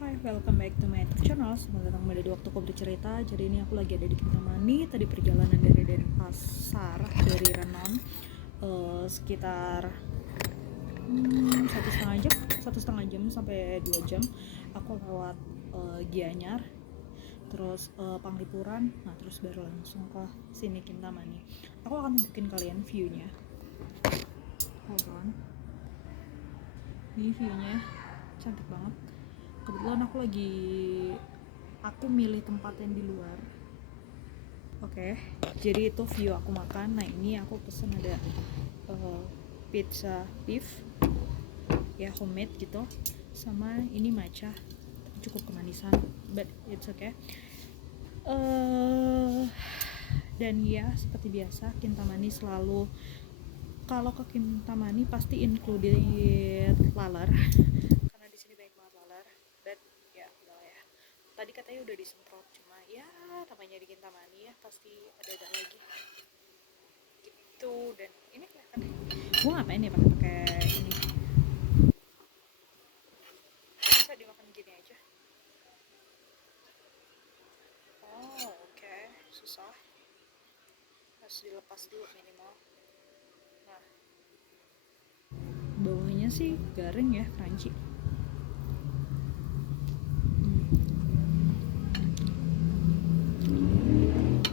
Hai, welcome back to my YouTube channel. Selamat datang kembali di Waktuku Bercerita. Jadi ini aku lagi ada di Kintamani. Tadi perjalanan dari Denpasar, dari Renon, sekitar 1,5 jam sampai 2 jam. Aku lewat Gianyar, terus Panglipuran, nah terus baru langsung ke sini Kintamani. Aku akan tunjukin kalian view-nya. Hold on. Ini view-nya cantik banget. Kebetulan aku milih tempat yang di luar. Oke, jadi itu view aku makan. Nah ini aku pesen ada pizza beef ya, homemade gitu, sama ini matcha, cukup kemanisan but it's okay. Dan ya seperti biasa Kintamani selalu, kalau ke Kintamani pasti included laler karena di sini banyak banget laler. But ya udahlah ya, tadi katanya udah disemprot, cuma ya namanya di Kintamani ya pasti ada lagi gitu. Dan ini kelihatan gue ngapain ya pakai ini, bisa dimakan gini aja. Oh oke, susah, harus dilepas dulu minimal. Nah bawahnya sih garing ya, crunchy.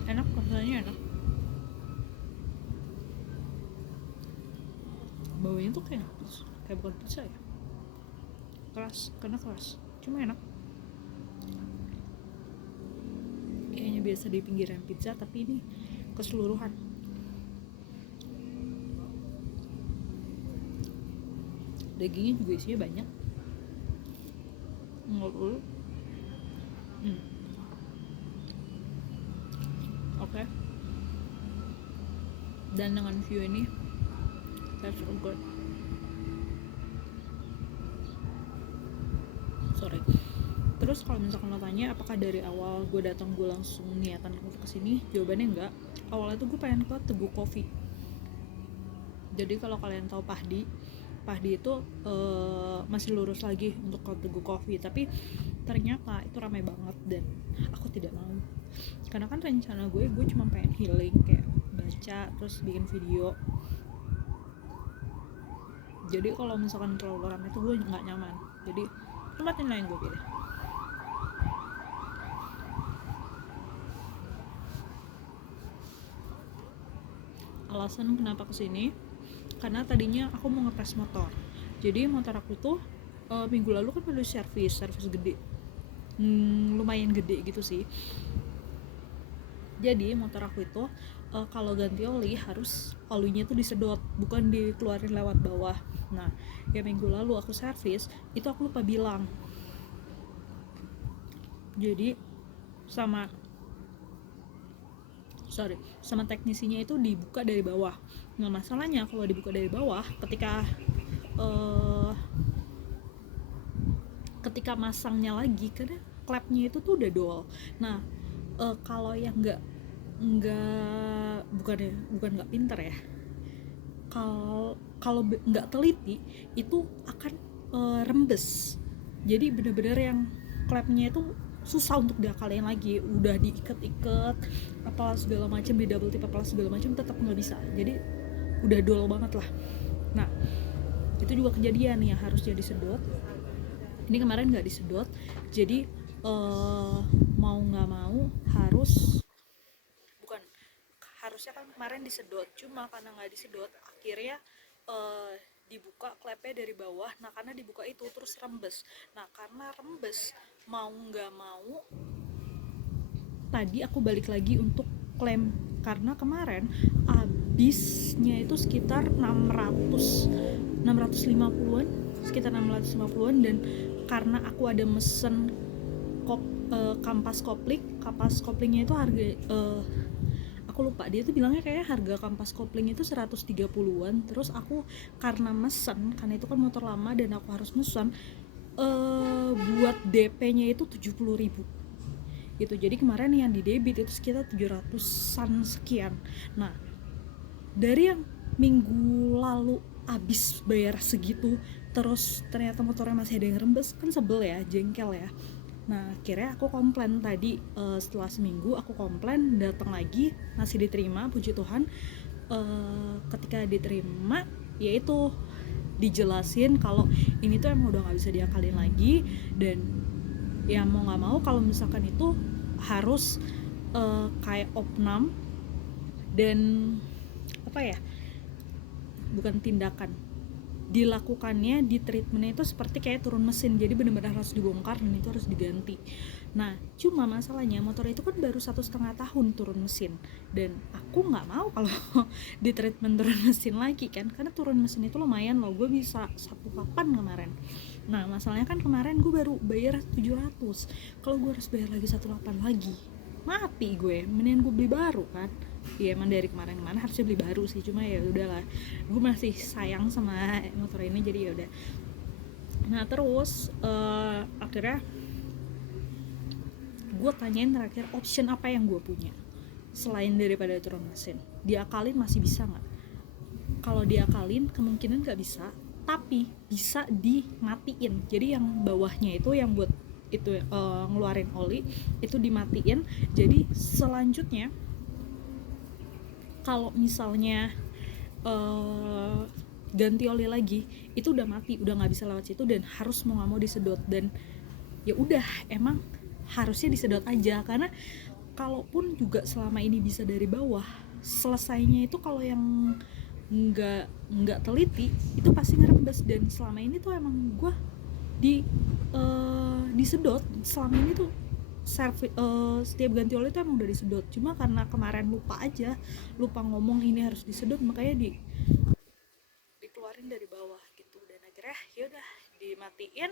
Enak, rasanya enak. Bawahnya tuh kayak bukan pizza ya, keras, karena keras, cuma enak. Kayaknya biasa di pinggiran pizza, tapi ini keseluruhan. Dagingnya juga isinya banyak. Oke. Dan dengan view ini, that's so good. Sorry. Terus kalau misalkan lo tanya apakah dari awal gue datang gue langsung niatan untuk kesini, jawabannya enggak. Awalnya tuh gue pengen ke Teguh Coffee. Jadi kalau kalian tahu Pahdi itu masih lurus lagi untuk ke Teguh Coffee, tapi ternyata itu ramai banget dan aku tidak mau. Karena kan rencana gue cuma pengen healing, kayak baca terus bikin video. Jadi kalau misalkan terlalu ramai itu gue nggak nyaman. Jadi tempat yang lain gue pilih. Alasan kenapa kesini, karena tadinya aku mau ngepres motor. Jadi motor aku tuh minggu lalu kan perlu servis gede, lumayan gede gitu sih. Jadi motor aku itu kalau ganti oli harus olinya tuh disedot, bukan dikeluarin lewat bawah. Nah ya minggu lalu aku servis itu aku lupa bilang, jadi sama teknisinya itu dibuka dari bawah. Nah masalahnya kalau dibuka dari bawah, ketika masangnya lagi, karena klepnya itu tuh udah dol. Nah kalau yang bukan nggak pinter ya, kalau nggak teliti itu akan rembes. Jadi bener-bener yang klepnya itu susah untuk diakalin lagi, udah diikat-ikat apalah segala macam, di double tip apalah segala macam, tetap nggak bisa. Jadi udah dol banget lah. Nah itu juga kejadian yang harusnya disedot, ini kemarin nggak disedot. Jadi mau nggak mau harusnya kan kemarin disedot, cuma karena nggak disedot akhirnya dibuka klepnya dari bawah. Nah karena dibuka itu terus rembes. Nah karena rembes, mau nggak mau tadi aku balik lagi untuk klaim, karena kemarin habisnya itu sekitar 650-an, dan karena aku ada mesen kampas koplingnya itu harga aku lupa, dia tuh bilangnya kayak harga kampas kopling itu 130-an. Terus aku karena mesen, karena itu kan motor lama dan aku harus mesen, buat DP-nya itu 70.000 gitu. Jadi kemarin yang di debit itu sekitar 700-an sekian. Nah dari yang minggu lalu habis bayar segitu, terus ternyata motornya masih ada yang rembes, kan sebel ya, jengkel ya. Nah akhirnya aku komplain tadi, setelah seminggu aku komplain, datang lagi, masih diterima, puji Tuhan. Ketika diterima, yaitu dijelasin kalau ini tuh emang udah nggak bisa diakalin lagi, dan ya mau nggak mau kalau misalkan itu harus kayak opnam, dan apa ya, bukan tindakan, dilakukannya di treatmentnya itu seperti kayak turun mesin, jadi benar-benar harus dibongkar dan itu harus diganti. Nah cuma masalahnya motor itu kan baru 1,5 tahun turun mesin, dan aku nggak mau kalau di treatment turun mesin lagi kan, karena turun mesin itu lumayan loh, gue bisa 1,8 kemarin. Nah masalahnya kan kemarin gue baru bayar 700, kalau gue harus bayar lagi 1,8 lagi, mati gue, mendingan gue beli baru kan. Ya emang dari kemarin-kemarin harusnya beli baru sih, cuma ya udahlah, gue masih sayang sama motor ini, jadi ya udah. Nah terus akhirnya gue tanyain terakhir, option apa yang gue punya selain daripada turun mesin, diakalin masih bisa nggak? Kalau diakalin kemungkinan nggak bisa, tapi bisa dimatiin. Jadi yang bawahnya itu yang buat itu ngeluarin oli itu dimatiin. Jadi selanjutnya kalau misalnya ganti oli lagi, itu udah mati, udah nggak bisa lewat situ, dan harus mau nggak mau disedot. Dan ya udah, emang harusnya disedot aja, karena kalaupun juga selama ini bisa dari bawah, selesainya itu kalau yang nggak teliti itu pasti ngerembes. Dan selama ini tuh emang gue disedot selama ini tuh, setiap ganti oli itu emang udah disedot, cuma karena kemarin lupa aja, lupa ngomong ini harus disedot, makanya dikeluarin dari bawah gitu. Dan akhirnya ya udah dimatiin,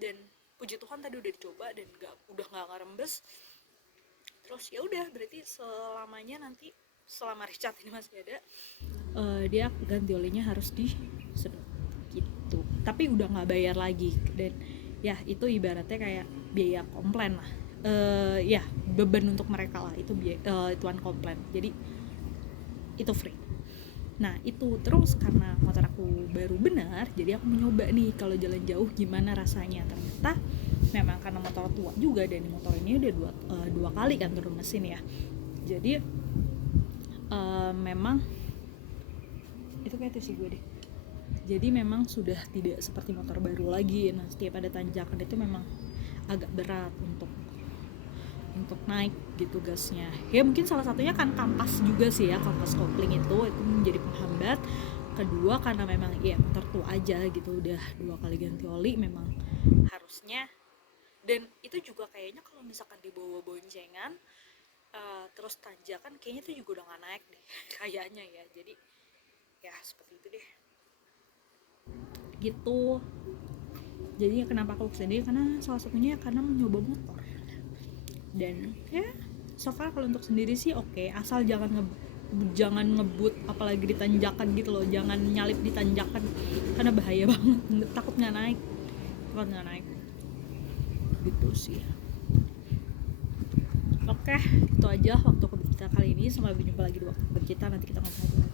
dan puji Tuhan tadi udah dicoba dan udah nggak ngerembes. Terus ya udah, berarti selamanya nanti selama Richard ini masih ada, dia ganti olinya harus disedot gitu, tapi udah nggak bayar lagi. Dan ya itu ibaratnya kayak biaya komplain lah, ya beban untuk mereka lah, itu ituan komplain, jadi itu free. Nah itu terus karena motor aku baru benar, jadi aku mencoba nih kalau jalan jauh gimana rasanya. Ternyata memang karena motor tua juga, dan motor ini udah dua kali kan turun mesin ya, jadi memang itu kayak tuh sih gue deh, jadi memang sudah tidak seperti motor baru lagi. Nah setiap ada tanjakan itu memang agak berat untuk naik gitu gasnya. Ya mungkin salah satunya kan kampas juga sih ya, kampas kopling itu menjadi penghambat. Kedua karena memang ya motor tua aja gitu, udah 2 kali ganti oli memang harusnya. Dan itu juga kayaknya kalau misalkan dibawa boncengan terus tanjakan, kayaknya itu juga udah gak naik deh kayaknya ya. Jadi ya seperti itu deh gitu. Jadi kenapa aku kesini, karena salah satunya karena mencoba motor. Dan ya so far kalau untuk sendiri sih oke, asal jangan ngebut apalagi di tanjakan gitu loh, jangan nyalip di tanjakan karena bahaya banget, takut nggak naik gitu sih. Oke, itu aja waktu kita kali ini, sampai berjumpa lagi di waktu kita, nanti kita ngobrol